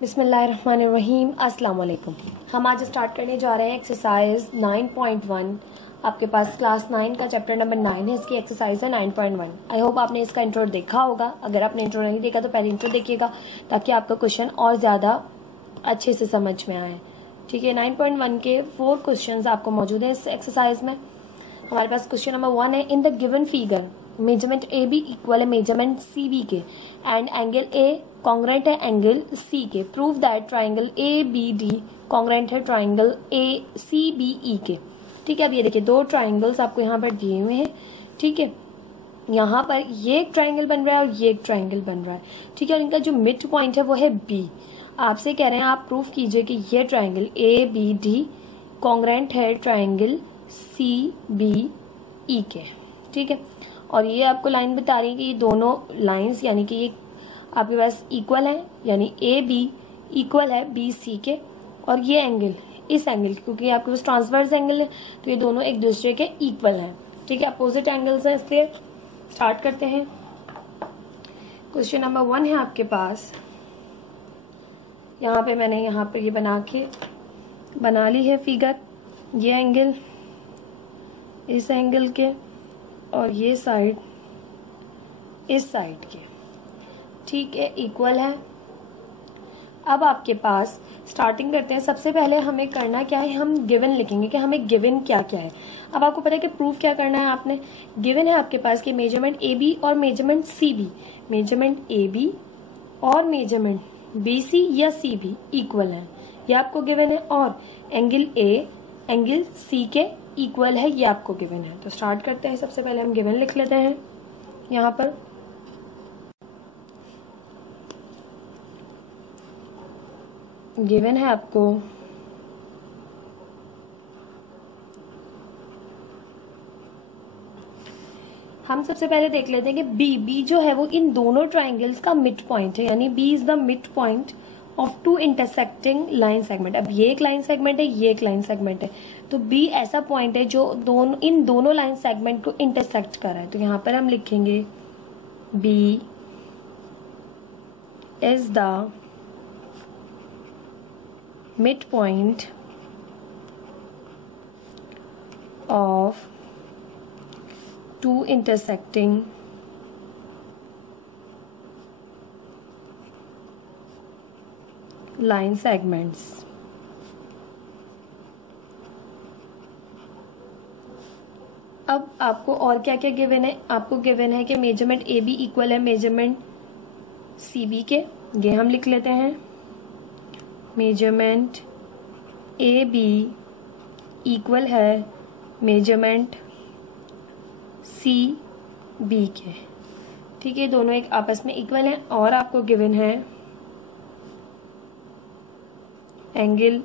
बिस्मिल्लाहिर्रहमानिर्रहीम। अस्सलाम वालेकुम। हम आज स्टार्ट करने जा रहे हैं एक्सरसाइज 9.1। आपके पास क्लास 9 का चैप्टर नंबर 9 है, इसकी एक्सरसाइज है 9.1। आई होप आपने इसका इंट्रो देखा होगा। अगर आपने इंट्रो नहीं देखा तो पहले इंट्रो देखिएगा ताकि आपका क्वेश्चन और ज़्यादा अच्छे से समझ में आए। ठीक है, 9.1 के 4 क्वेश्चन आपको मौजूद है इस एक्सरसाइज में। हमारे पास क्वेश्चन नंबर 1 है, in the given figure measurement A B equal है मेजरमेंट सी बी के एंड एंगल ए कॉन्ग्रेंट है एंगल सी के। Prove that triangle A B D congruent है triangle A C B E के। ठीक है, अब ये देखिए दो ट्राइंगल्स आपको यहाँ पर दिए हुए हैं। ठीक है, यहाँ पर ये एक ट्राइंगल बन रहा है और ये एक ट्राइंगल बन रहा है। ठीक है, और इनका जो मिड पॉइंट है वो है बी। आपसे कह रहे हैं आप प्रूफ कीजिए कि ये triangle A B D congruent है ट्राइंगल सी बी ई के। ठीक है, और ये आपको लाइन बता रही है कि ये दोनों लाइंस यानी कि ये आपके पास इक्वल है, यानी ए बी इक्वल है बी सी के, और ये एंगल इस एंगल क्योंकि आपके पास ट्रांसवर्स एंगल है तो ये दोनों एक दूसरे के इक्वल हैं। ठीक है, अपोजिट एंगल्स हैं, इसलिए स्टार्ट करते हैं। क्वेश्चन नंबर 1 है आपके पास। यहाँ पे मैंने यहाँ पर ये बना ली है फिगर। ये एंगल इस एंगल के और ये साइड इस साइड के। ठीक है, इक्वल है। अब आपके पास स्टार्टिंग करते हैं। सबसे पहले हमें करना क्या है, हम गिवन लिखेंगे कि हमें गिवन क्या क्या है। अब आपको पता है कि प्रूफ क्या करना है आपने। गिवन है आपके पास कि मेजरमेंट ए बी और measurement C B, measurement A B और मेजरमेंट बी सी या सी बी इक्वल है, ये आपको गिवन है। और एंगल ए एंगल सी के इक्वल है, ये आपको गिवन है। तो स्टार्ट करते हैं। सबसे पहले हम गिवन लिख लेते हैं। यहाँ पर गिवन है आपको हम सबसे पहले देख लेते हैं कि बी जो है वो इन दोनों ट्राइंगल्स का मिड पॉइंट है, यानी B is the mid point of two intersecting line segment. अब ये एक लाइन सेगमेंट है, ये एक लाइन सेगमेंट है, तो बी ऐसा पॉइंट है जो इन दोनों लाइन सेगमेंट को इंटरसेक्ट कर रहा है। तो यहाँ पर हम लिखेंगे B is the mid point of two intersecting line segments. अब आपको और क्या क्या गिवन है। आपको गिवन है कि मेजरमेंट ए बी इक्वल है मेजरमेंट सी बी के, ये हम लिख लेते हैं। मेजरमेंट ए बी इक्वल है मेजरमेंट सी बी के। ठीक है, दोनों एक आपस में इक्वल हैं। और आपको गिवन है एंगल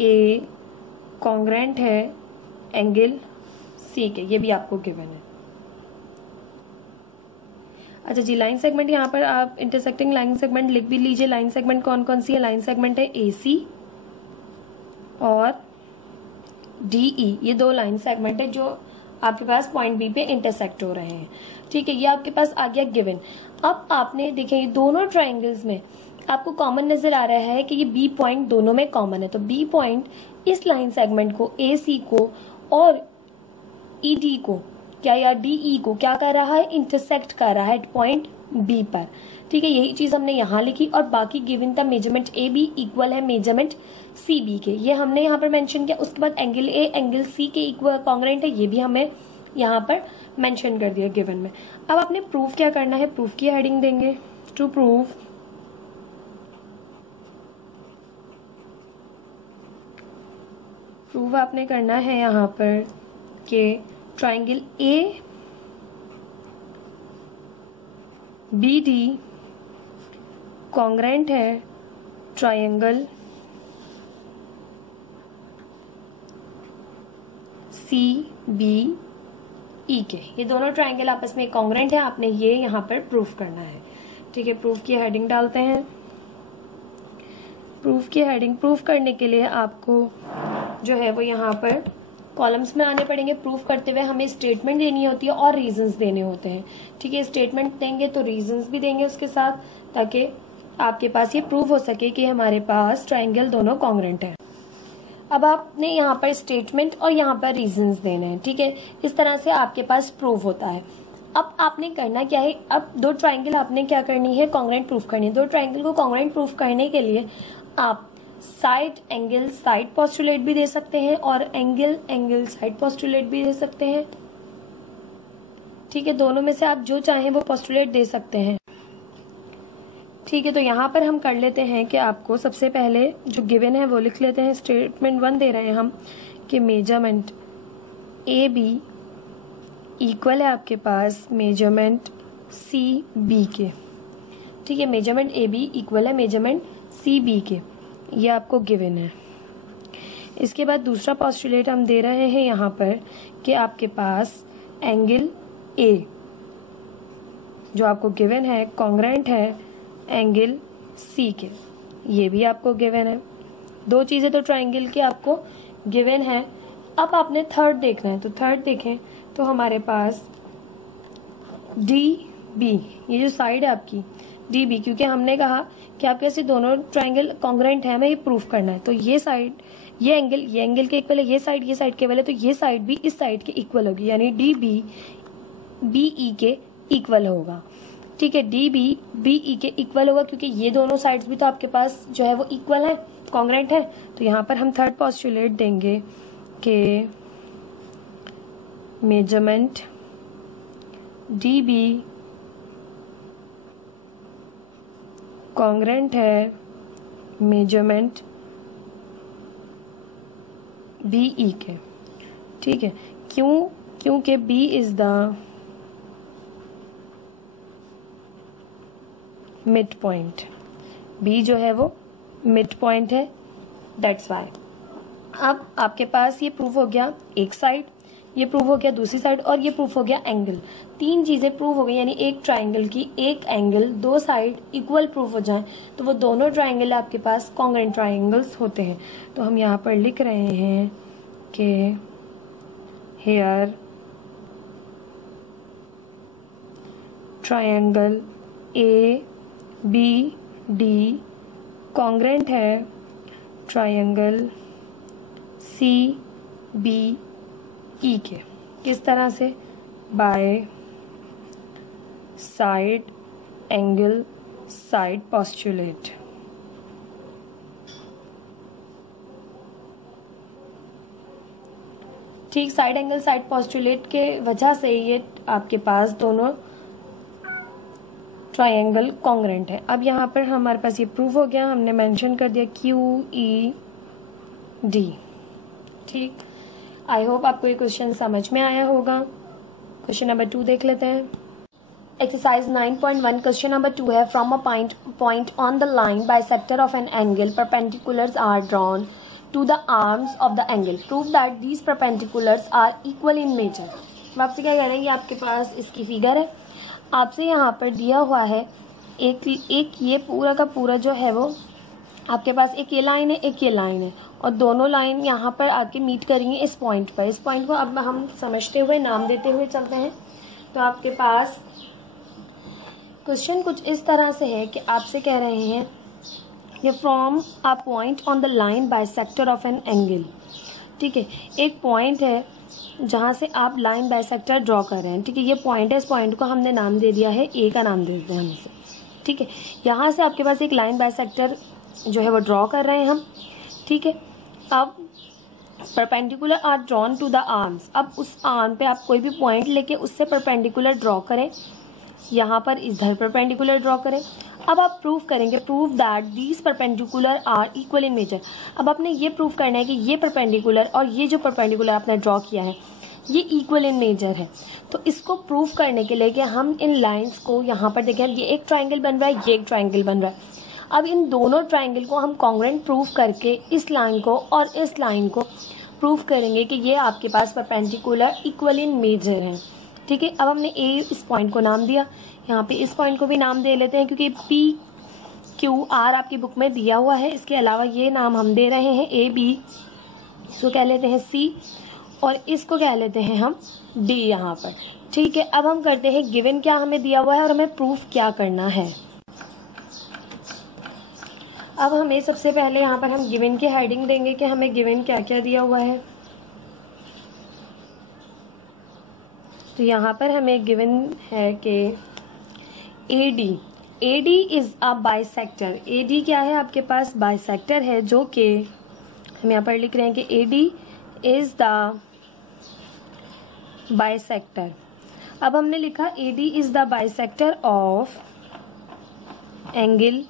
ए कॉन्ग्रेंट है एंगल सी के, ये भी आपको गिवन है। अच्छा जी, लाइन सेगमेंट यहाँ पर आप इंटरसेक्टिंग लाइन सेगमेंट लिख भी लीजिए। लाइन सेगमेंट कौन कौन सी है। लाइन सेगमेंट है ए सी और डी ई, ये दो लाइन सेगमेंट है जो आपके पास पॉइंट बी पे इंटरसेक्ट हो रहे हैं। ठीक है, ये आपके पास आ गया गिवन। अब आपने देखें ये दोनों ट्राइंगल्स में आपको कॉमन नजर आ रहा है कि ये बी पॉइंट दोनों में कॉमन है। तो बी पॉइंट इस लाइन सेगमेंट को ए सी को और ई डी को क्या या डी ई को क्या कर रहा है, इंटरसेक्ट कर रहा है पॉइंट बी पर। ठीक है, यही चीज हमने यहाँ लिखी। और बाकी गिवन था मेजरमेंट ए बी इक्वल है मेजरमेंट सी बी के, ये हमने यहाँ पर मेंशन किया। उसके बाद एंगल ए एंगल सी के इक्वल कॉन्ग्रेंट है, ये भी हमें यहाँ पर मेंशन कर दिया गिवन में। अब आपने प्रूफ क्या करना है, प्रूफ की हेडिंग देंगे टू प्रूफ प्रूफ आपने करना है यहाँ पर कि triangle A B D congruent है ट्राइंगल सी बी ई के। ये दोनों ट्राइंगल आपस में कॉन्ग्रेंट है, आपने ये यहाँ पर प्रूफ करना है। ठीक है, प्रूफ की हेडिंग डालते हैं। प्रूफ की हेडिंग प्रूफ करने के लिए आपको जो है वो यहाँ पर कॉलम्स में आने पड़ेंगे। प्रूफ करते हुए हमें स्टेटमेंट देनी होती है और रीजंस देने होते हैं। ठीक है, स्टेटमेंट देंगे तो रीजंस भी देंगे उसके साथ, ताकि आपके पास ये प्रूव हो सके कि हमारे पास ट्राइंगल दोनों कॉन्ग्रेंट है। अब आपने यहाँ पर स्टेटमेंट और यहाँ पर रीजंस देने हैं, ठीक है। इस तरह से आपके पास प्रूव होता है। अब आपने करना क्या है, अब दो ट्राइंगल आपने क्या करनी है, कॉन्ग्रेंट प्रूफ करनी है। दो ट्राइंगल को कॉन्ग्रेंट प्रूफ करने के लिए आप साइड एंगल साइड पोस्टुलेट भी दे सकते हैं और एंगल एंगल साइड पोस्टुलेट भी दे सकते हैं, ठीक है। दोनों में से आप जो चाहें वो पोस्टुलेट दे सकते हैं, ठीक है। तो यहाँ पर हम कर लेते हैं कि आपको सबसे पहले जो गिवन है वो लिख लेते हैं। स्टेटमेंट 1 दे रहे हैं हम कि मेजरमेंट ए बी इक्वल है आपके पास मेजरमेंट सी बी के, ठीक है। मेजरमेंट ए बी इक्वल है मेजरमेंट सी बी के, ये आपको गिवन है। इसके बाद दूसरा पोस्टुलेट हम दे रहे हैं यहाँ पर कि आपके पास एंगल ए जो आपको गिवन है कॉन्ग्रेंट है एंगल सी के, ये भी आपको गिवन है। दो चीजें तो ट्राइंगल की आपको गिवन है। अब आपने थर्ड देखना है, तो थर्ड देखें तो हमारे पास डी बी, ये जो साइड है आपकी डी बी, क्योंकि हमने कहा कि आपके ऐसे दोनों ट्राइंगल कॉन्ग्रेंट है, हमें ये प्रूफ करना है। तो ये साइड ये एंगल के इक्वल है, ये साइड के इक्वल है, तो ये साइड भी इस साइड के इक्वल होगी, यानी डी बी बी ई के इक्वल होगा, ठीक है। डी बी बी ई के इक्वल होगा क्योंकि ये दोनों साइड्स भी तो आपके पास जो है वो इक्वल है, कॉन्ग्रेंट है। तो यहाँ पर हम थर्ड पोस्टुलेट देंगे कि मेजरमेंट डी बी कॉन्ग्रेंट है मेजरमेंट बी ई के, ठीक है। क्योंकि B is the mid point, B जो है वो मिड पॉइंट है, दैट्स वाई। अब आपके पास ये प्रूफ हो गया एक साइड, ये प्रूफ हो गया दूसरी साइड, और ये प्रूफ हो गया एंगल। तीन चीजें प्रूफ हो गई, यानी एक ट्राइंगल की एक एंगल दो साइड इक्वल प्रूफ हो जाए तो वो दोनों ट्राइंगल आपके पास कॉन्ग्रेंट ट्राइंगल्स होते हैं। तो हम यहाँ पर लिख रहे हैं कि here triangle A B D congruent है ट्राइंगल सी बी ई के। किस तरह से, by side angle side postulate. ठीक, साइड एंगल साइड पोस्टुलेट के वजह से ये आपके पास दोनों ट्राइंगल कॉन्ग्रेंट है। अब यहाँ पर हमारे पास ये प्रूफ हो गया, हमने मेंशन कर दिया क्यू ई डी, ठीक। आई होप आपको ये क्वेश्चन समझ में आया होगा। क्वेश्चन नंबर 2 देख लेते हैं। एक्सरसाइज 9.1 क्वेश्चन नंबर 2 है, from a point on the line bisector of an angle perpendiculars are drawn to the arms of the angle, prove that these perpendiculars are equal in nature. अब आपसे क्या कह रहे हैं, ये आपके पास इसकी फिगर है, आपसे यहाँ पर दिया हुआ है एक ये पूरा का पूरा जो है वो आपके पास एक ये लाइन है एक ये लाइन है, और दोनों लाइन यहाँ पर आके मीट करेंगे इस पॉइंट पर। इस पॉइंट को अब हम समझते हुए नाम देते हुए चलते हैं। तो आपके पास क्वेश्चन कुछ इस तरह से है कि आपसे कह रहे हैं ये from a point on the line bisector of an angle, ठीक है। एक पॉइंट है जहाँ से आप लाइन बाइसेक्टर ड्रॉ कर रहे हैं, ठीक है। ये पॉइंट है, इस पॉइंट को हमने नाम दे दिया है, ए का नाम दे देते हैं हम इसे, ठीक है। यहाँ से आपके पास एक लाइन बाइसेक्टर जो है वो ड्रॉ कर रहे हैं हम, ठीक है। अब perpendicular are drawn to the arms, अब उस आर्म पे आप कोई भी पॉइंट लेके उससे परपेंडिकुलर ड्रॉ करें, यहाँ पर इधर परपेंडिकुलर ड्रॉ करें। अब आप प्रूव करेंगे, prove that these perpendicular are equal in nature. अब आपने ये प्रूव करना है कि ये परपेंडिकुलर और ये जो परपेंडिकुलर आपने ड्रॉ किया है ये इक्वल इन नेचर है। तो इसको प्रूव करने के लिए कि हम इन लाइंस को यहाँ पर देखें, ये एक ट्राइंगल बन रहा है, ये एक ट्राइंगल बन रहा है। अब इन दोनों ट्राइंगल को हम कॉन्ग्रेंट प्रूव करके इस लाइन को और इस लाइन को प्रूव करेंगे कि ये आपके पास परपेंडिकुलर इक्वल इन मेजर है, ठीक है। अब हमने ए इस पॉइंट को नाम दिया, यहाँ पे इस पॉइंट को भी नाम दे लेते हैं क्योंकि पी क्यू आर आपकी बुक में दिया हुआ है। इसके अलावा ये नाम हम दे रहे हैं ए बी, इसको कह लेते हैं सी, और इसको कह लेते हैं हम डी यहाँ पर, ठीक है। अब हम करते हैं गिवन क्या हमें दिया हुआ है और हमें प्रूफ क्या करना है। अब हमें सबसे पहले यहाँ पर हम गिवन की हेडिंग देंगे कि हमें गिवन क्या क्या दिया हुआ है। तो यहाँ पर हमें गिवन है कि AD is a bisector. AD क्या है आपके पास, बाइसेक्टर है, जो कि हम यहाँ पर लिख रहे हैं कि AD इज द बाइसेक्टर। अब हमने लिखा AD is the bisector of angle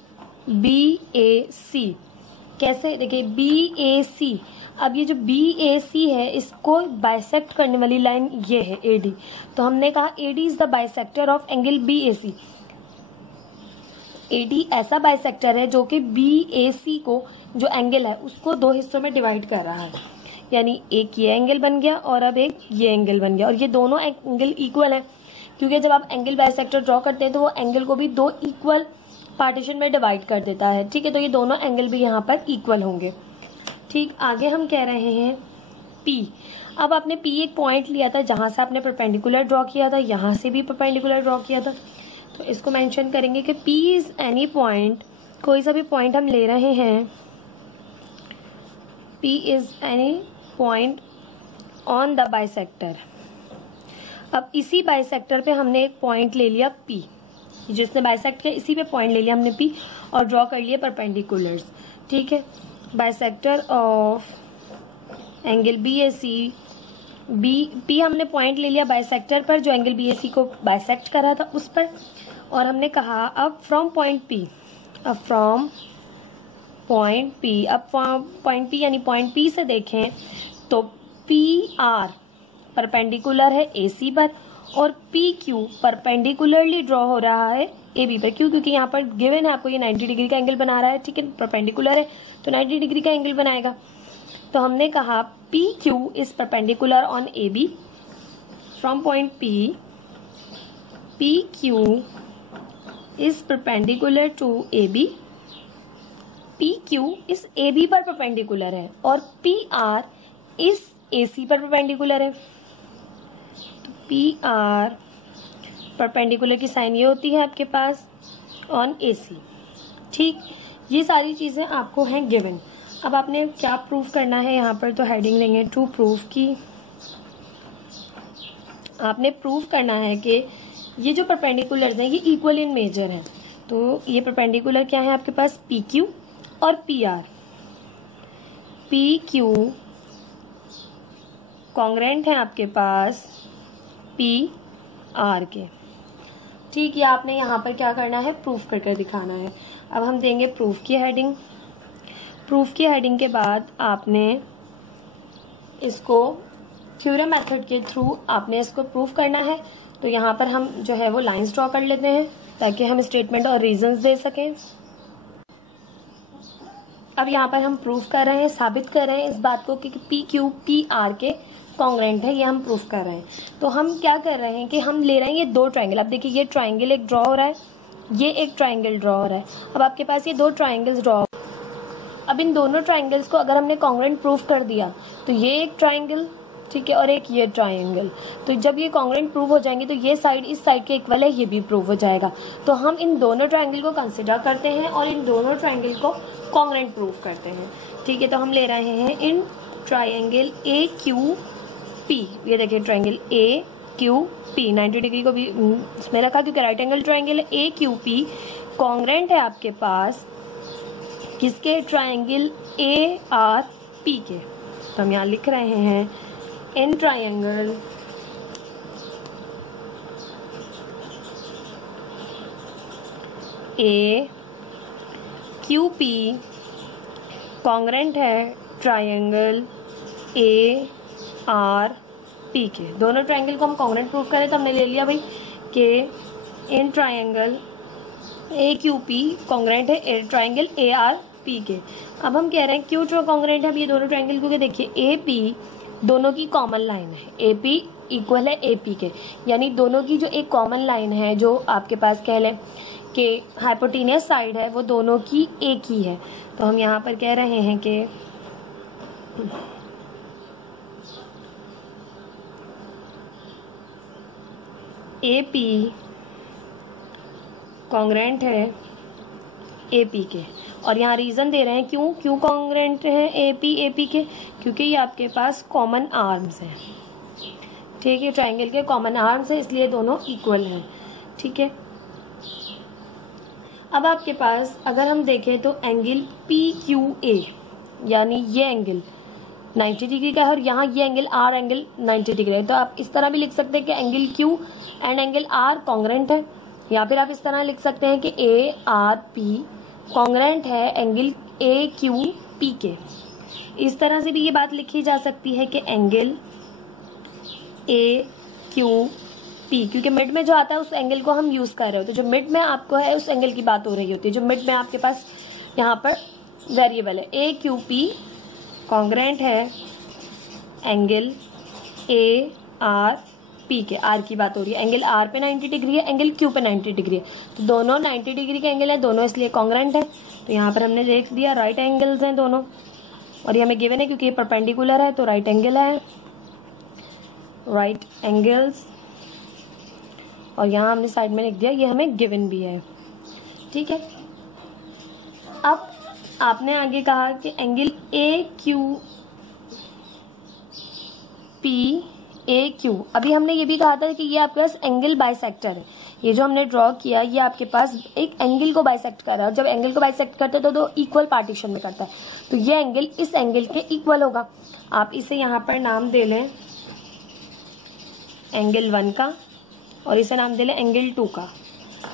BAC। कैसे, देखिए BAC, अब ये जो BAC है इसको बाइसेक्ट करने वाली लाइन ये है AD। तो हमने कहा AD is the bisector of angle BAC। AD ऐसा बाइसेक्टर है जो कि BAC को, जो एंगल है उसको दो हिस्सों में डिवाइड कर रहा है, यानी एक ये एंगल बन गया और अब एक ये एंगल बन गया, और ये दोनों एंगल इक्वल है, क्योंकि जब आप एंगल बाइसेक्टर ड्रॉ करते हैं तो वो एंगल को भी दो इक्वल पार्टीशन में डिवाइड कर देता है। ठीक है, तो ये दोनों एंगल भी यहाँ पर इक्वल होंगे। ठीक, आगे हम कह रहे हैं P। अब आपने P एक पॉइंट लिया था जहां से आपने परपेंडिकुलर ड्रॉ किया था, यहां से भी परपेंडिकुलर ड्रॉ किया था, तो इसको मेंशन करेंगे कि P इज एनी पॉइंट, कोई सा भी पॉइंट हम ले रहे हैं, P is any point on the bisector. अब इसी बाइसेक्टर पे हमने एक पॉइंट ले लिया P, जिसने बाइसेक्ट किया इसी पे पॉइंट ले लिया हमने P और ड्रॉ कर लिए परपेंडिकुलर्स। ठीक है, bisector of angle BAC, P हमने पॉइंट ले लिया बाइसेक्टर पर जो एंगल BAC को बाइसेक्ट कर रहा था उस पर, और हमने कहा अब फ्रॉम पॉइंट P, अब फ्रॉम पॉइंट P, अब पॉइंट P यानी पॉइंट P से देखें तो PR परपेंडिकुलर है AC पर और PQ परपेंडिकुलरली ड्रॉ हो रहा है AB पर। क्यों? क्योंकि यहाँ पर गिवन है आपको ये 90 डिग्री का एंगल बना रहा है। ठीक है, परपेंडिकुलर है तो 90 डिग्री का एंगल बनाएगा। तो हमने कहा PQ is perpendicular on AB। From point P, PQ is perpendicular to AB। PQ इस AB पर परपेंडिकुलर है और PR इस AC पर परपेंडिकुलर है। तो PR परपेंडिकुलर की साइन ये होती है आपके पास ऑन AC। ठीक, ये सारी चीजें आपको हैं गिवन। अब आपने क्या प्रूफ करना है, यहाँ पर तो हेडिंग देंगे टू प्रूफ की। आपने प्रूफ करना है कि ये जो परपेंडिकुलर्स हैं ये इक्वल इन मेजर हैं। तो ये परपेंडिकुलर क्या है आपके पास, PQ और PR। PQ कॉन्ग्रेंट है आपके पास PR के। ठीक, ये आपने यहाँ पर क्या करना है, प्रूफ करके दिखाना है। अब हम देंगे प्रूफ की हेडिंग। प्रूफ की हेडिंग के बाद आपने इसको थ्योरम मेथड के थ्रू आपने इसको प्रूफ करना है। तो यहाँ पर हम जो है वो लाइंस ड्रॉ कर लेते हैं ताकि हम स्टेटमेंट और रीजंस दे सकें। अब यहाँ पर हम प्रूफ कर रहे हैं, साबित कर रहे हैं इस बात को कि PQ PR के कॉन्ग्रेंट है, ये हम प्रूफ कर रहे हैं। तो हम क्या कर रहे हैं कि हम ले रहे हैं ये दो ट्राइंगल। अब देखिए ये ट्राइंगल एक ड्रॉ हो रहा है, ये एक ट्राइंगल ड्रॉ हो रहा है। अब आपके पास ये दो ट्राइंगल्स ड्रॉ, अब इन दोनों ट्राइंगल्स को अगर हमने कॉन्ग्रेंट प्रूफ कर दिया तो ये एक ट्राइंगल, ठीक है, और एक ये ट्राइंगल, तो जब ये कॉन्ग्रेंट प्रूव हो जाएंगे तो ये साइड इस साइड के इक्वल है, ये भी प्रूव हो जाएगा। तो हम इन दोनों ट्राइंगल को कंसिडर करते हैं और इन दोनों ट्राइंगल को कॉन्ग्रेंट प्रूफ करते हैं। ठीक है, तो हम ले रहे हैं इन ट्राइंगल AQP। ये देखिए ट्राइंगल AQP 90 डिग्री को भी इसमें रखा क्योंकि राइट एंगल ट्राइंगल है। AQP कॉन्ग्रेंट है आपके पास किसके, ट्राइंगल ARP के। तो हम यहाँ लिख रहे हैं इन ट्राइंगल AQP कॉन्ग्रेंट है ट्राइंगल ARP के। दोनों ट्राइंगल को हम कॉन्ग्रेंट प्रूफ करें तो हमने ले लिया भाई कि इन ट्राइंगल AQP कॉन्ग्रेंट है ट्राइंगल ARP के। अब हम कह रहे हैं क्यों कॉन्ग्रेंट है अब ये दोनों ट्राइंगल, क्योंकि देखिए AP दोनों की कॉमन लाइन है, AP इक्वल है AP के, यानी दोनों की जो एक कॉमन लाइन है जो आपके पास कह लें कि हाइपोटेनियस साइड है वो दोनों की एक ही है। तो हम यहाँ पर कह रहे हैं कि AP कॉन्ग्रेंट है ए पी के। और यहाँ रीज़न दे रहे हैं क्यों कॉन्ग्रेंट है ए पी के, क्योंकि ये आपके पास कॉमन आर्म्स हैं। ठीक है, ट्राइंगल के कॉमन आर्म्स है, इसलिए दोनों इक्वल हैं। ठीक है, अब आपके पास अगर हम देखें तो एंगल पी क्यू ए, यानी ये एंगल 90 डिग्री का है और यहाँ ये एंगल आर एंगल 90 डिग्री है। तो आप इस तरह भी लिख सकते हैं कि angle Q and angle R congruent है, या फिर आप इस तरह लिख सकते हैं कि ए आर पी कॉन्ग्रेंट है एंगल ए क्यू पी के। इस तरह से भी ये बात लिखी जा सकती है कि एंगल ए क्यू पी, क्योंकि मिड में जो आता है उस एंगल को हम यूज कर रहे होते हैं। जो मिड में आपको है उस एंगल की बात हो रही होती है, जो मिड में आपके पास यहाँ पर वेरिएबल है। ए क्यू पी कॉन्ग्रेंट है एंगल ए आर पी के, आर की बात हो रही है। एंगल आर पे 90 डिग्री है, एंगल क्यू पे 90 डिग्री है, तो दोनों 90 डिग्री के एंगल है, दोनों इसलिए कॉन्ग्रेंट है। तो यहाँ पर हमने देख दिया राइट एंगल्स हैं दोनों, और ये हमें गिवन है क्योंकि ये परपेंडिकुलर है, तो राइट एंगल है, राइट एंगल्स। और यहाँ हमने साइड में लिख दिया, ये हमें गिवन भी है। ठीक है, अब आपने आगे कहा कि angle A Q P A Q. अभी हमने ये भी कहा था कि ये आपके पास एंगल बाइसेक्टर है। ये जो हमने ड्रॉ किया ये आपके पास एक एंगल को बाइसेक्ट कर रहा है, और जब एंगल को बाइसेक्ट करते हैं तो दो इक्वल पार्टीशन में करता है, तो ये एंगल इस एंगल के इक्वल होगा। आप इसे यहाँ पर नाम दे लें एंगल 1 का, और इसे नाम दे लें एंगल 2 का।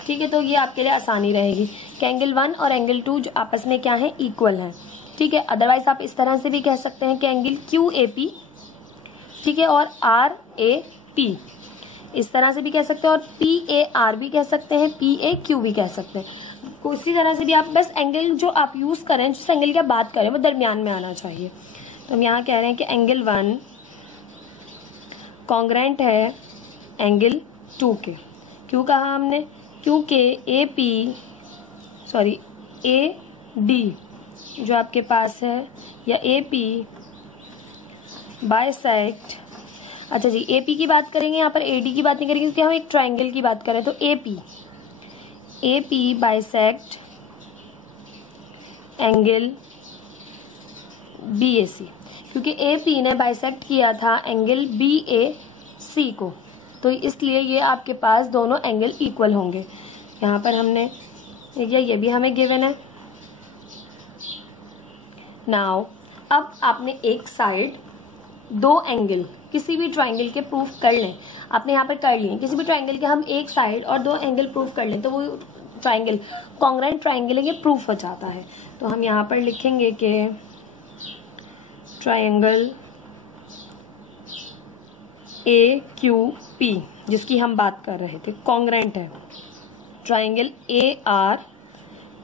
ठीक है, तो ये आपके लिए आसानी रहेगी कि एंगल 1 और एंगल 2 जो आपस में क्या है, इक्वल है। ठीक है, अदरवाइज आप इस तरह से भी कह सकते हैं कि एंगल क्यू ए पी, ठीक है, और आर ए पी, इस तरह से भी कह सकते हैं, और पी ए आर भी कह सकते हैं, पी ए क्यू भी कह सकते हैं। उसी तरह से भी आप बस एंगल जो आप यूज करें, जिस एंगल की आप बात करें वो दरमियान में आना चाहिए। तो हम यहाँ कह रहे हैं कि एंगल 1 कॉन्ग्रेंट है एंगल 2 के। क्यों कहा हमने, क्योंकि ए डी जो आपके पास है, या ए पी बाइसेक्ट, अच्छा जी ए पी की बात करेंगे, यहाँ पर ए डी की बात नहीं करेंगे क्योंकि हम एक ट्राइंगल की बात करें। तो A P bisect angle B A C, क्योंकि ए पी ने बाइसेक्ट किया था एंगल बी ए सी को, तो इसलिए ये आपके पास दोनों एंगल इक्वल होंगे। यहाँ पर हमने ये भी हमें गिवन है। नाउ अब आपने एक साइड दो एंगल किसी भी ट्राइंगल के प्रूफ कर लें, आपने यहाँ पर कर लिए किसी भी ट्राइंगल के हम एक साइड और दो एंगल प्रूफ कर लें, तो वो ट्राइंगल कॉन्ग्रेंट ट्राइंगल है, ये प्रूफ हो जाता है। तो हम यहाँ पर लिखेंगे कि ट्राइंगल ए क्यू पी जिसकी हम बात कर रहे थे कॉन्ग्रेंट है ट्राइंगल ए आर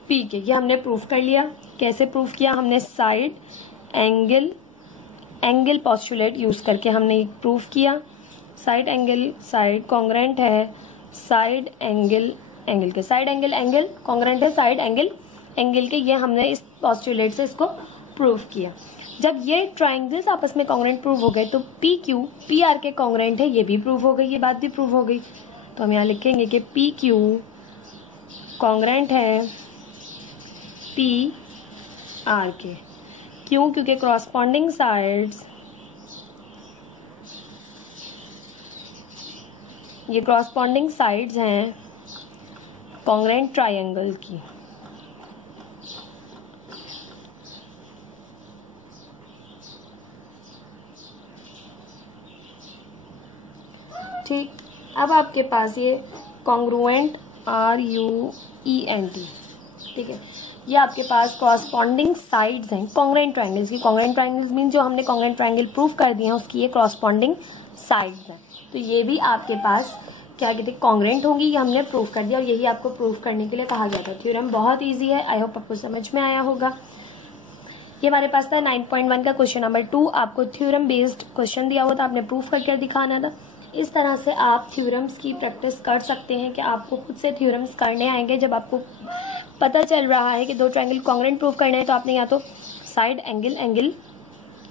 पी के, ये हमने प्रूफ कर लिया। कैसे प्रूफ किया हमने, साइड एंगल पोस्टुलेट यूज करके हमने प्रूफ किया। साइड कॉन्ग्रेंट है साइड एंगल के, साइड एंगल कॉन्ग्रेंट है साइड एंगल के, ये हमने इस पोस्टुलेट से इसको प्रूफ किया। जब ये ट्राइंगल्स आपस में कॉन्ग्रेंट प्रूव हो गए तो पी क्यू पी आर के कॉन्ग्रेंट है, ये भी प्रूव हो गई, ये बात भी प्रूव हो गई। तो हम यहाँ लिखेंगे कि पी क्यू कॉन्ग्रेंट है पी आर के। क्यों? क्योंकि क्रॉसपॉन्डिंग साइड्स, ये क्रॉसपॉन्डिंग साइड्स हैं कॉन्ग्रेंट ट्राइंगल की। ठीक, अब आपके पास ये कॉन्ग्रुएंट RUENT, ठीक है, ये आपके पास कॉरस्पॉन्डिंग साइड्स हैं कॉन्ग्रेंट ट्राइंगल्स की। कॉन्ग्रेंट ट्राइंगल्स मीन जो हमने कॉन्ग्रेंट ट्राइंगल प्रूफ कर दिए हैं उसकी ये कॉरस्पॉन्डिंग साइड्स हैं, तो ये भी आपके पास क्या कहते हैं कॉन्ग्रेंट होंगी, ये हमने प्रूफ कर दिया और यही आपको प्रूफ करने के लिए कहा गया था। थ्योरम बहुत ईजी है, आई होप आपको समझ में आया होगा। ये हमारे पास था 9.1 का क्वेश्चन नंबर 2, आपको थ्योरम बेस्ड क्वेश्चन दिया हुआ था, आपने प्रूफ करके दिखाना था। इस तरह से आप थ्योरम्स की प्रैक्टिस कर सकते हैं कि आपको खुद से थ्योरम्स करने आएंगे। जब आपको पता चल रहा है कि दो ट्रायंगल कॉन्ग्रेंट प्रूफ करने हैं तो आपने या तो साइड एंगल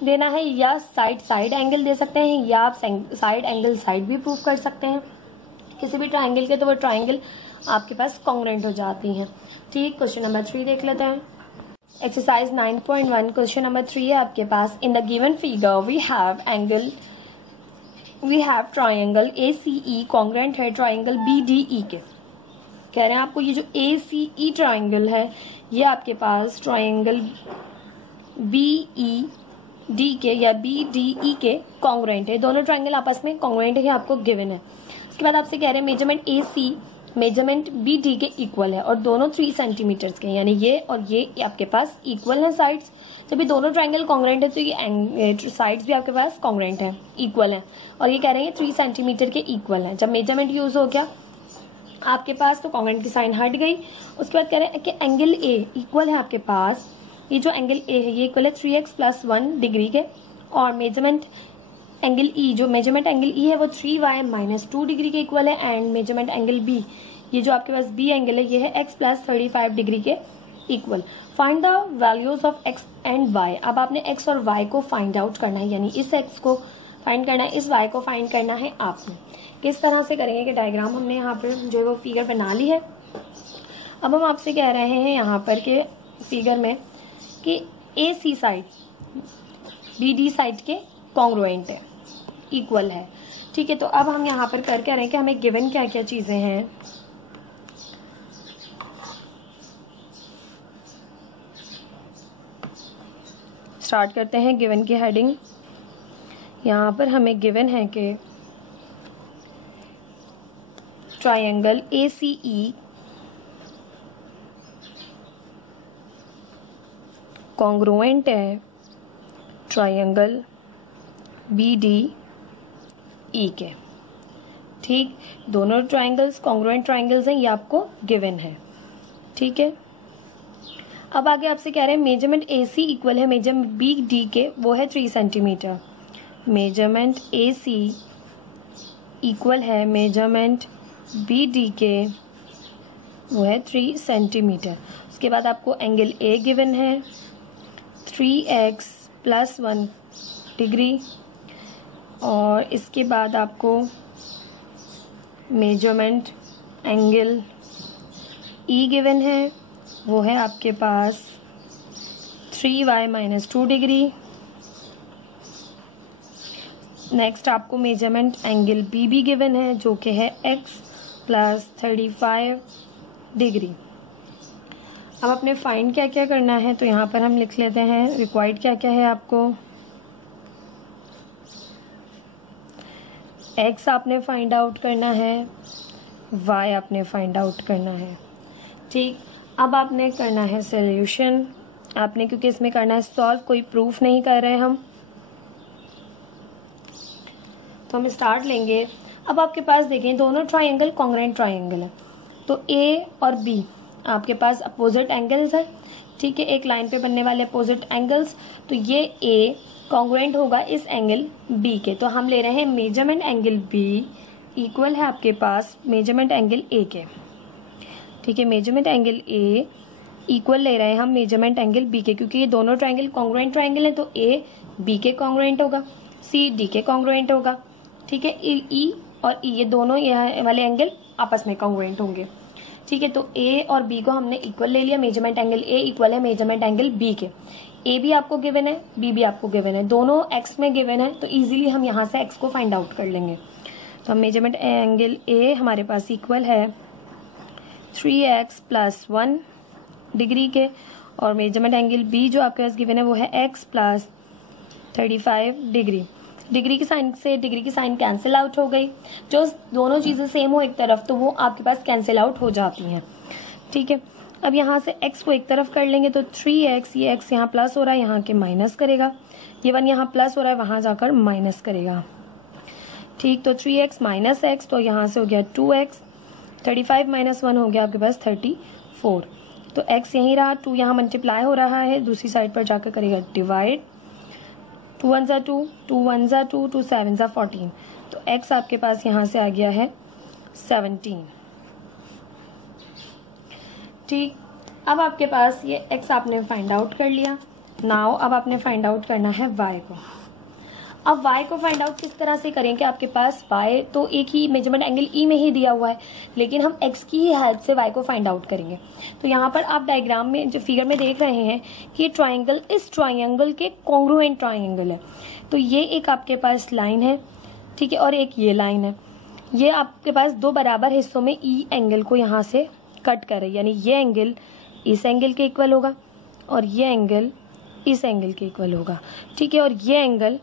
देना है या साइड एंगल दे सकते हैं, या आप साइड एंगल साइड भी प्रूफ कर सकते हैं। किसी भी ट्राइंगल के, तो वो ट्राइंगल आपके पास कॉन्ग्रुएंट हो जाती हैं। ठीक, क्वेश्चन नंबर 3 देख लेते हैं। एक्सरसाइज 9.1 क्वेश्चन नंबर 3 है आपके पास। In the given figure we have triangle ACE congruent है ट्राइंगल BDE के। कह रहे हैं आपको ये जो ACE ट्राइंगल है ये आपके पास ट्राइंगल BED के या BDE के कॉन्ग्रुएंट है। दोनों ट्राइंगल आपस में कॉन्ग्रुएंट है, आपको गिवन है। उसके बाद आपसे कह रहे हैं मेजरमेंट AC मेजरमेंट BD के इक्वल है और दोनों 3 सेंटीमीटर के, यानी ये और ये आपके पास इक्वल है साइड्स। जब ये दोनों ट्राइंगल कॉन्ग्रुएंट है तो ये साइड्स भी आपके पास कॉन्ग्रुएंट है, इक्वल है, और ये कह रहे हैं 3 सेंटीमीटर के इक्वल है। जब मेजरमेंट यूज हो गया आपके पास तो कॉन्ग्रुएंट की साइन हट गई। उसके बाद कह रहे हैं कि एंगल A इक्वल है आपके पास, ये जो एंगल A है ये इक्वल है 3x + 1 डिग्री के, और मेजरमेंट एंगल E जो मेजरमेंट एंगल E है वो 3y - 2 डिग्री के इक्वल है। एंड मेजरमेंट एंगल B ये जो आपके पास B एंगल है ये है x + 35 डिग्री के equal. Find the values of x and y। अब आपने x और y को फाइंड आउट करना है, यानी इस x को फाइंड करना है, इस y को फाइंड करना है आपने। किस तरह से करेंगे कि डायग्राम हमने यहाँ पर जो है वो फिगर बना ली है। अब हम आपसे कह रहे हैं यहाँ पर के फिगर में कि AC साइड BD साइड के कॉन्ग्रुएंट है, इक्वल है। ठीक है, तो अब हम यहाँ पर कर कह रहे हैं कि हमें गिवन क्या क्या चीजें हैं। स्टार्ट करते हैं गिवन की हेडिंग। यहाँ पर हमें गिवन है कि ट्राइंगल ACE कॉन्ग्रुएंट है ट्राइंगल BDE के। ठीक, दोनों ट्राइंगल्स कॉन्ग्रुएंट ट्राइंगल्स हैं, ये आपको गिवन है। ठीक है, अब आगे आपसे कह रहे हैं मेजरमेंट AC इक्वल है मेजरमेंट BD के, वो है 3 सेंटीमीटर। मेजरमेंट AC इक्वल है मेजरमेंट BD के, वो है 3 सेंटीमीटर। उसके बाद आपको एंगल A गिवन है 3x + 1 डिग्री, और इसके बाद आपको मेजरमेंट एंगल E गिवन है, वो है आपके पास 3y - 2 डिग्री। नेक्स्ट आपको मेजरमेंट एंगल BB गिवन है जो कि है x + 35 डिग्री। अब अपने फाइंड क्या क्या करना है, तो यहाँ पर हम लिख लेते हैं रिक्वायर्ड क्या क्या है आपको। x आपने फाइंड आउट करना है, y आपने फाइंड आउट करना है। ठीक, अब आपने करना है सॉल्यूशन आपने, क्योंकि इसमें करना है सॉल्व, कोई प्रूफ नहीं कर रहे हैं हम, तो हम स्टार्ट लेंगे। अब आपके पास देखें दोनों ट्राइंगल कॉन्ग्रुएंट ट्राइंगल है, तो A और B आपके पास अपोजिट एंगल्स है। ठीक है, एक लाइन पे बनने वाले अपोजिट एंगल्स, तो ये A कॉन्ग्रुएंट होगा इस एंगल B के, तो हम ले रहे हैं मेजरमेंट एंगल B इक्वल है आपके पास मेजरमेंट एंगल A के। ठीक है, मेजरमेंट एंगल A इक्वल ले रहे हैं हम मेजरमेंट एंगल B के, क्योंकि ये दोनों ट्राइंगल कॉन्ग्रुएंट ट्राइंगल है, तो A B के कॉन्ग्रुएंट होगा, C D के कॉन्ग्रुएंट होगा। ठीक है, E और E ये दोनों ये वाले एंगल आपस में कॉन्ग्रुएंट होंगे। ठीक है, तो A और B को हमने इक्वल ले लिया, मेजरमेंट एंगल A इक्वल है मेजरमेंट एंगल B के। A भी आपको गिवन है, B भी आपको गिवन है, दोनों x में गिवन है, तो इजीली हम यहाँ से x को फाइंड आउट कर लेंगे। तो हम मेजरमेंट एंगल A हमारे पास इक्वल है 3x + 1 डिग्री के, और मेजरमेंट एंगल B जो आपके पास गिवन है वो है x + 35 डिग्री। डिग्री की साइन से डिग्री की साइन कैंसिल आउट हो गई, जो दोनों चीजें सेम हो एक तरफ तो वो आपके पास कैंसिल आउट हो जाती हैं। ठीक है, अब यहाँ से x को एक तरफ कर लेंगे, तो 3x, ये x यहाँ प्लस हो रहा है, यहाँ के माइनस करेगा, ये 1 यहाँ प्लस हो रहा है, वहां जाकर माइनस करेगा। ठीक, तो 3x - x, तो यहाँ से हो गया 2x, 35 - 1 हो गया आपके पास 34, तो x यहीं रहा, 2 यहाँ मल्टीप्लाई हो रहा है, दूसरी साइड पर जाकर करेगा डिवाइड, 2 1 = 2, 2 1 = 2, 2 7 = 14, तो x आपके पास यहाँ से आ गया है 17। ठीक, अब आपके पास ये x आपने फाइंड आउट कर लिया। नाउ अब आपने फाइंड आउट करना है y को। अब y को फाइंड आउट किस तरह से करें कि आपके पास y तो एक ही मेजरमेंट एंगल E में ही दिया हुआ है, लेकिन हम x की ही हेल्प से y को फाइंड आउट करेंगे। तो यहाँ पर आप डायग्राम में जो फिगर में देख रहे हैं कि ये ट्राइंगल इस ट्राइंगल के कॉन्ग्रुएंट ट्राइंगल है। तो ये एक आपके पास लाइन है, ठीक है, और एक ये लाइन है। ये आपके पास दो बराबर हिस्सों में E एंगल को यहाँ से कट कर रही है, यानी ये एंगल इस एंगल के इक्वल होगा और ये एंगल इस एंगल के इक्वल होगा, ठीक है, और ये एंगल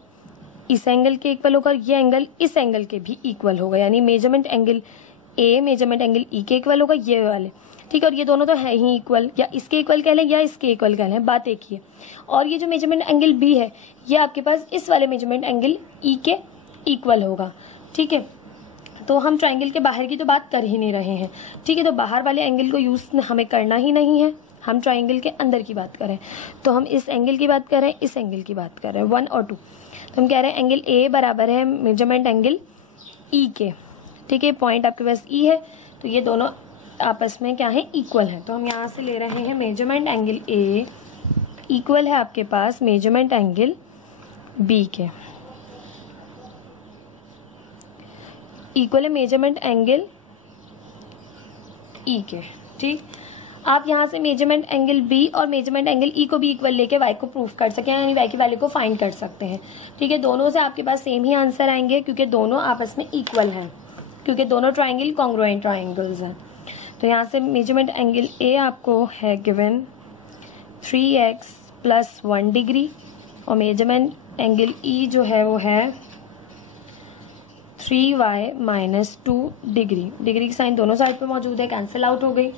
इस एंगल के इक्वल होगा और ये एंगल इस एंगल के भी इक्वल होगा, यानी measurement angle A measurement angle E के इक्वल होगा, ये वाले, ठीक है, और ये दोनों तो है ही इक्वल, या इसके इक्वल कह लें या इसके इक्वल कह लें, बात एक ही है। और ये जो मेजरमेंट एंगल बी है ये आपके पास इस वाले मेजरमेंट एंगल ई के इक्वल होगा, ठीक है। तो हम ट्राइंगल के बाहर की तो बात कर ही नहीं रहे हैं, ठीक है, तो बाहर वाले एंगल को यूज हमें करना ही नहीं है, हम ट्राइंगल के अंदर की बात करें। तो हम इस एंगल की बात कर रहे हैं, इस एंगल की बात कर रहे हैं, 1 और 2। तो हम कह रहे हैं एंगल ए बराबर है मेजरमेंट एंगल ई के, ठीक है, पॉइंट आपके पास ई है, तो ये दोनों आपस में क्या है, इक्वल है। तो हम यहाँ से ले रहे हैं मेजरमेंट एंगल ए इक्वल है आपके पास मेजरमेंट एंगल बी के, इक्वल है मेजरमेंट एंगल ई के, ठीक। आप यहाँ से मेजरमेंट एंगल बी और मेजरमेंट एंगल ई को भी इक्वल लेके वाई को प्रूफ कर सकें, यानी वाई की वैल्यू को फाइंड कर सकते हैं, ठीक है। दोनों से आपके पास सेम ही आंसर आएंगे क्योंकि दोनों आपस में इक्वल हैं, क्योंकि दोनों ट्राइंगल कॉन्ग्रुएंट ट्राइंगल्स हैं। तो यहाँ से मेजरमेंट एंगल ए आपको है गिवन 3x + 1 डिग्री और मेजरमेंट एंगल ई जो है वो है 3y - 2 डिग्री। डिग्री की साइन दोनों साइड पे मौजूद है, कैंसिल आउट हो गई।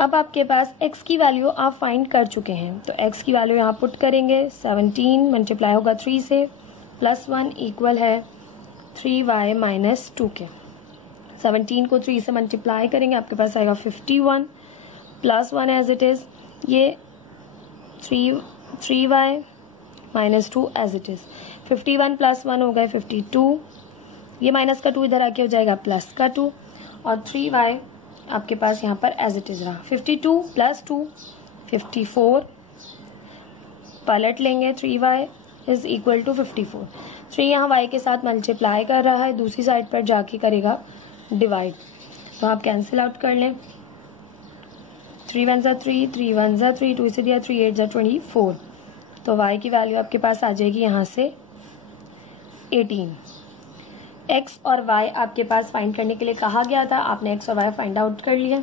अब आपके पास x की वैल्यू आप फाइंड कर चुके हैं, तो x की वैल्यू यहाँ पुट करेंगे, 17 मल्टीप्लाई होगा 3 से, +1 इक्वल है 3y - 2 के। 17 को 3 से मल्टीप्लाई करेंगे, आपके पास आएगा 51 +1 एज इट इज़, ये 3y - 2 एज इट इज़, 51 + 1 हो गए 52, ये माइनस का 2 इधर आके हो जाएगा प्लस का 2, और 3y आपके पास यहाँ पर एज इट इज रहा, 52 + 2 54, पलट लेंगे 3y = 54। 3 यहाँ y के साथ मल्टीप्लाई कर रहा है, दूसरी साइड पर जाके करेगा डिवाइड, तो आप कैंसिल आउट कर लें, 3 1 = 3, 3 1 = 3, 2 से दिया 3 8 = 24, तो y की वैल्यू आपके पास आ जाएगी यहाँ से 18। x और y आपके पास फाइंड करने के लिए कहा गया था, आपने x और y फाइंड आउट कर लिया,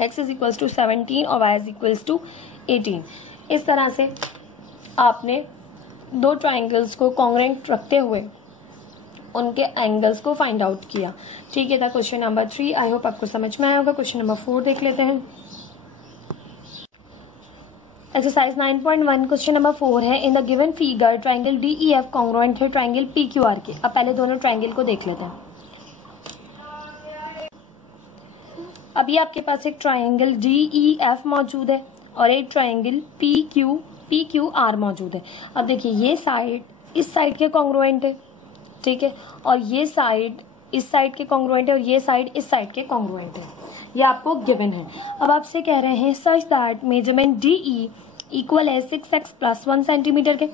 x = 17 और y = 18। इस तरह से आपने दो ट्राइंगल्स को कॉन्ग्रुएंट रखते हुए उनके एंगल्स को फाइंड आउट किया, ठीक है। था क्वेश्चन नंबर 3, आई होप आपको समझ में आया होगा। क्वेश्चन नंबर 4 देख लेते हैं। एक्सरसाइज 9.1 क्वेश्चन नंबर 4 है, in the given figure triangle DEF congruent है ट्राइंगल PQR के। अब पहले दोनों ट्राइंगल को देख लेते हैं। अभी आपके पास एक ट्राइंगल DEF मौजूद है और एक ट्राइंगल PQR मौजूद है। अब देखिए ये साइड इस साइड के कॉन्ग्रुएंट है, ठीक है, और ये साइड इस साइड के कॉन्ग्रुएंट है और ये साइड इस साइड के कॉन्ग्रुएंट है, ये आपको गिवन है। अब आपसे कह रहे हैं such that measurement DE equal है 6x + 1 सेंटीमीटर के,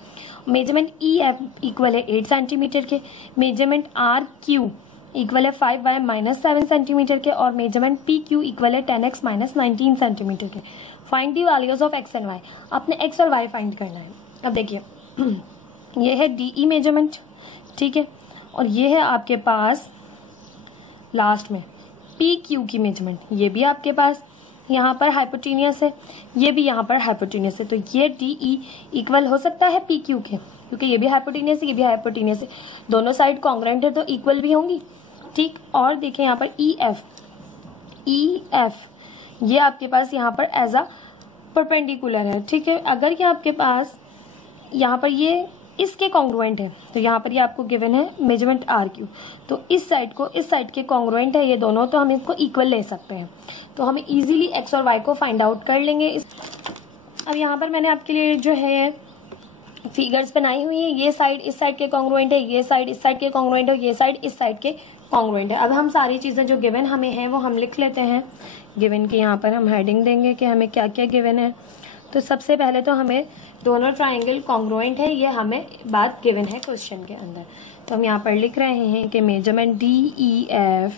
मेजरमेंट EF इक्वल है 8 सेंटीमीटर के, मेजरमेंट RQ इक्वल है 5y - 7 सेंटीमीटर के, और मेजरमेंट PQ इक्वल है 10x - 19 सेंटीमीटर के। Find the values of x and y। आपने x और y फाइंड करना है। अब देखिए ये है DE मेजरमेंट, ठीक है, और ये है आपके पास लास्ट में PQ की मेजरमेंट, ये भी आपके पास यहाँ पर हाइपोटेनियस है, ये भी यहाँ पर हाइपोटेनियस है, तो ये DE इक्वल हो सकता है PQ के, क्योंकि ये भी हाइपोटेनियस है ये भी हाइपोटेनियस है, दोनों साइड कॉन्ग्रुएंट है तो इक्वल भी होंगी, ठीक। और देखिए यहाँ पर EF ये आपके पास यहाँ पर एज अ परपेंडिकुलर है, ठीक है। अगर ये आपके पास यहाँ पर ये इसके कॉन्ग्रुएंट है तो यहाँ पर ये आपको गिवन है मेजरमेंट RQ, तो इस साइड को इस साइड के कॉन्ग्रुएंट है ये दोनों, तो हम इसको इक्वल ले सकते हैं, तो हम इजीली x और y को फाइंड आउट कर लेंगे। अब यहाँ पर मैंने आपके लिए जो है फिगर्स बनाई हुई है, ये साइड इस साइड के कॉन्ग्रुएंट है, ये साइड इस साइड के कॉन्ग्रुएंट है, ये साइड इस साइड के कॉन्ग्रुएंट है। अब हम सारी चीजें जो गिवन हमें है वो हम लिख लेते हैं। गिवन के यहाँ पर हम हेडिंग देंगे कि हमें क्या क्या गिवन है। तो सबसे पहले तो हमें दोनों ट्राइंगल कॉन्ग्रुएंट है, ये हमें बात गिवन है क्वेश्चन के अंदर। तो हम यहाँ पर लिख रहे हैं कि मेजरमेंट DEF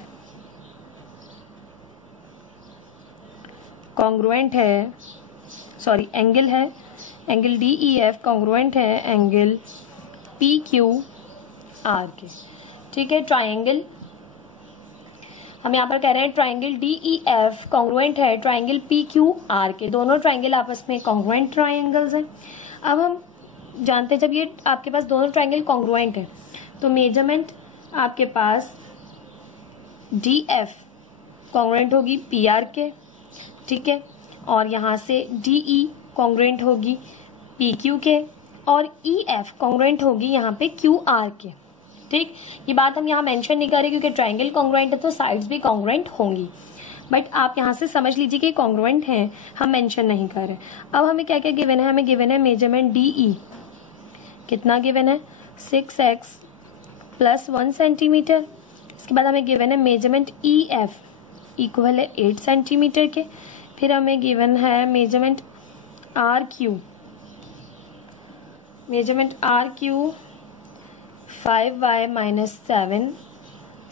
कॉन्ग्रुएंट है, सॉरी एंगल है, एंगल DEF कॉन्ग्रुएंट है एंगल PQR के। ठीक है, ट्राइंगल हम यहाँ पर कह रहे हैं ट्राइंगल DEF कॉन्ग्रुएंट है ट्राइंगल PQR के। दोनों ट्राइंगल आपस में कॉन्ग्रुएंट ट्राइंगल्स हैं। अब हम जानते हैं जब ये आपके पास दोनों ट्राइंगल कॉन्ग्रुएंट है तो मेजरमेंट आपके पास DF कॉन्ग्रुएंट होगी PR के, ठीक है, और यहाँ से DE कॉन्ग्रुएंट होगी PQ के, और EF कॉन्ग्रुएंट होगी यहाँ पे QR के। ठीक, ये बात हम यहाँ मेंशन नहीं कर रहे क्योंकि ट्राइंगल कॉन्ग्रुएंट है तो साइड्स भी कॉन्ग्रुएंट होंगी, बट आप यहाँ से समझ लीजिए कि कॉन्ग्रुएंट हैं, हम मेंशन नहीं कर रहे। अब हमें क्या क्या गिवन है, हमें गिवन है मेजरमेंट DE कितना गिवन है 6x + 1 सेंटीमीटर। इसके बाद हमें गिवन है मेजरमेंट EF इक्वल है 8 सेंटीमीटर के। फिर हमें गिवन है मेजरमेंट RQ 5y - 7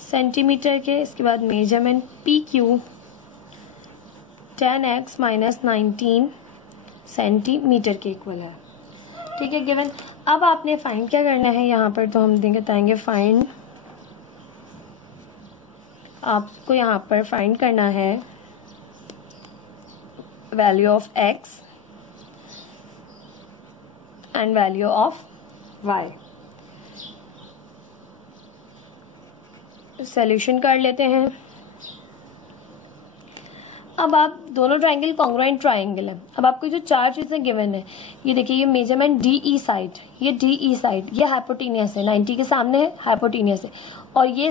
सेंटीमीटर के। इसके बाद मेजरमेंट PQ 10x - 19 सेंटीमीटर के इक्वल है। ठीक है, गिवन। अब आपने फाइंड क्या करना है यहाँ पर, तो हम बताएंगे फाइंड, आपको यहाँ पर फाइंड करना है value of x and value of y। Solution कर लेते हैं। अब आप दोनों ट्राइंगल कॉन्ग्रुएंट ट्राइंगल है। अब आपको जो चार चीजें गिवन है, ये देखिए, ये मेजरमेंट DE साइड, ये DE साइड ये हाइपोटेनियस है, 90 के सामने है, हाइपोटेनियस है, और ये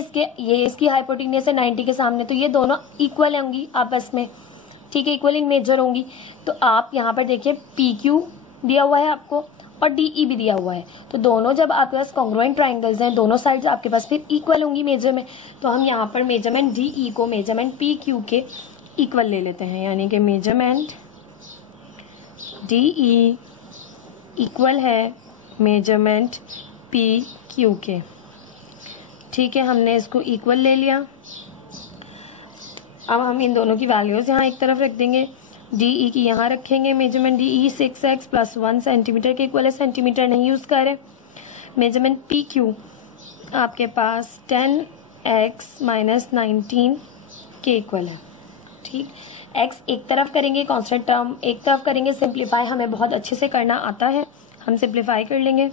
इसकी हाइपोटेनियस है 90 के सामने, तो ये दोनों इक्वल होंगी आपस में। ठीक है, इक्वल इन मेजर होंगी। तो आप यहाँ पर देखिए PQ दिया हुआ है आपको और DE भी दिया हुआ है, तो दोनों जब आपके पास कॉन्ग्रुएंट ट्राइंगल्स हैं, दोनों साइड्स आपके पास फिर इक्वल होंगी मेजर में। तो हम यहाँ पर मेजरमेंट DE को मेजरमेंट PQ के इक्वल ले लेते हैं, यानी कि मेजरमेंट DE इक्वल है मेजरमेंट PQ के। ठीक है, हमने इसको इक्वल ले लिया। अब हम इन दोनों की वैल्यूज यहाँ एक तरफ रख देंगे, DE की यहाँ रखेंगे। मेजरमेंट DE 6x + 1 सेंटीमीटर के इक्वल है, सेंटीमीटर नहीं यूज करें। मेजरमेंट PQ आपके पास 10x - 19 के इक्वल है। ठीक, x एक तरफ करेंगे कांस्टेंट टर्म, एक तरफ करेंगे सिंप्लीफाई, हमें बहुत अच्छे से करना आता है, हम सिंप्लीफाई कर लेंगे।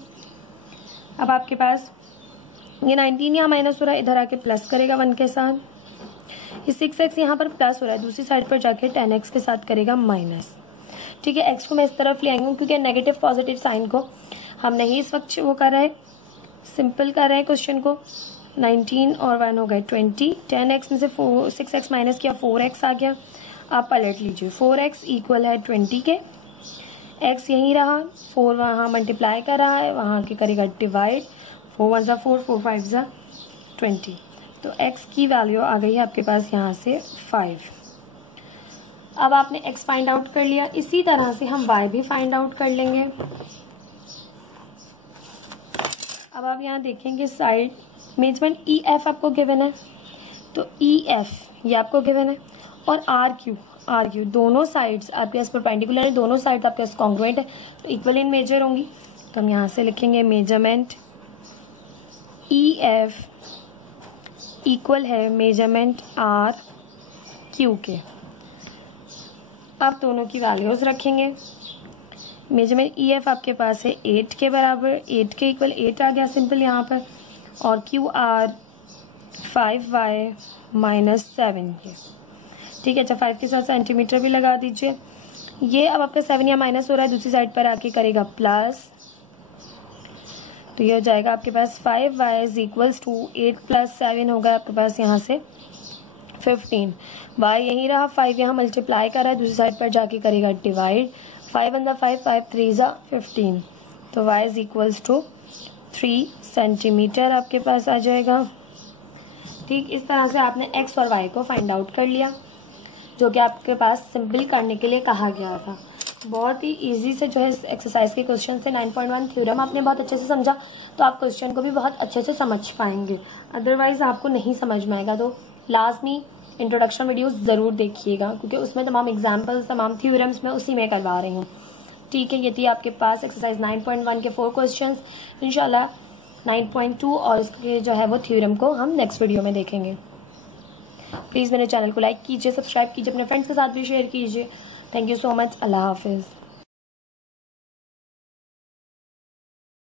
अब आपके पास ये 19 यहाँ माइनस हो रहा है, इधर आके प्लस करेगा 1 के साथ। ये 6x यहाँ पर प्लस हो रहा है, दूसरी साइड पर जाके 10x के साथ करेगा माइनस। ठीक है, x को मैं इस तरफ ले आऊंगी क्योंकि नेगेटिव पॉजिटिव साइन को हम नहीं इस वक्त वो कर रहे हैं, सिंपल कर रहे हैं क्वेश्चन को। 19 और 1 हो गए 20, 10x में से 6x माइनस किया 4x आ गया। आप पलट लीजिए, 4x इक्वल है 20 के, x यहीं रहा, 4 वहाँ मल्टीप्लाई कर रहा है, वहाँ के करेगा डिवाइड, 4 1 = 4, 4 5 = 20। तो x की वैल्यू आ गई है आपके पास यहाँ से 5। अब आपने x फाइंड आउट कर लिया, इसी तरह से हम y भी फाइंड आउट कर लेंगे। अब आप यहाँ देखेंगे साइड मेजरमेंट EF आपको गिवन है, तो EF ये आपको गिवन है, और RQ दोनों साइड्स आपके पास परपेंडिकुलर है, दोनों साइड्स आपके पास कॉन्ग्रुएंट है, तो इक्वल इन मेजर होंगी। तो हम यहाँ से लिखेंगे मेजरमेंट EF इक्वल है मेजरमेंट RQ के। अब दोनों की वैल्यूज रखेंगे। मेजरमेंट EF आपके पास है 8 के बराबर, 8 के इक्वल 8 आ गया सिंपल यहाँ पर, और QR 5y - 7 के। ठीक है, अच्छा 5 के साथ सेंटीमीटर भी लगा दीजिए। ये अब आपका 7 यहाँ माइनस हो रहा है, दूसरी साइड पर आके करेगा प्लस, तो ये हो जाएगा आपके पास 5y = 8 + 7 होगा आपके पास यहाँ से 15। y यहीं रहा, 5 यहाँ मल्टीप्लाई कर रहा है, दूसरी साइड पर जाके करेगा डिवाइड, 5 1 = 5, 5 3 = 15, तो y = 3 सेंटीमीटर आपके पास आ जाएगा। ठीक, इस तरह से आपने x और y को फाइंड आउट कर लिया, जो कि आपके पास सिंपल करने के लिए कहा गया था। बहुत ही इजी से जो है इस एक्सरसाइज के क्वेश्चन से 9.1 थ्योरम आपने बहुत अच्छे से समझा, तो आप क्वेश्चन को भी बहुत अच्छे से समझ पाएंगे। अदरवाइज आपको नहीं समझ में आएगा तो लास्ट में इंट्रोडक्शन वीडियो ज़रूर देखिएगा, क्योंकि उसमें तमाम एग्जाम्पल्स, तमाम थ्योरम्स मैं उसी में करवा रही हूँ। ठीक है, ये थी आपके पास एक्सरसाइज 9.1 के 4 क्वेश्चन। इंशाल्लाह 9.2 और उसके जो है वो थ्योरम को हम नेक्स्ट वीडियो में देखेंगे। प्लीज़ मेरे चैनल को लाइक कीजिए, सब्सक्राइब कीजिए, अपने फ्रेंड्स के साथ भी शेयर कीजिए। Thank you so much. Allah हाफिज़।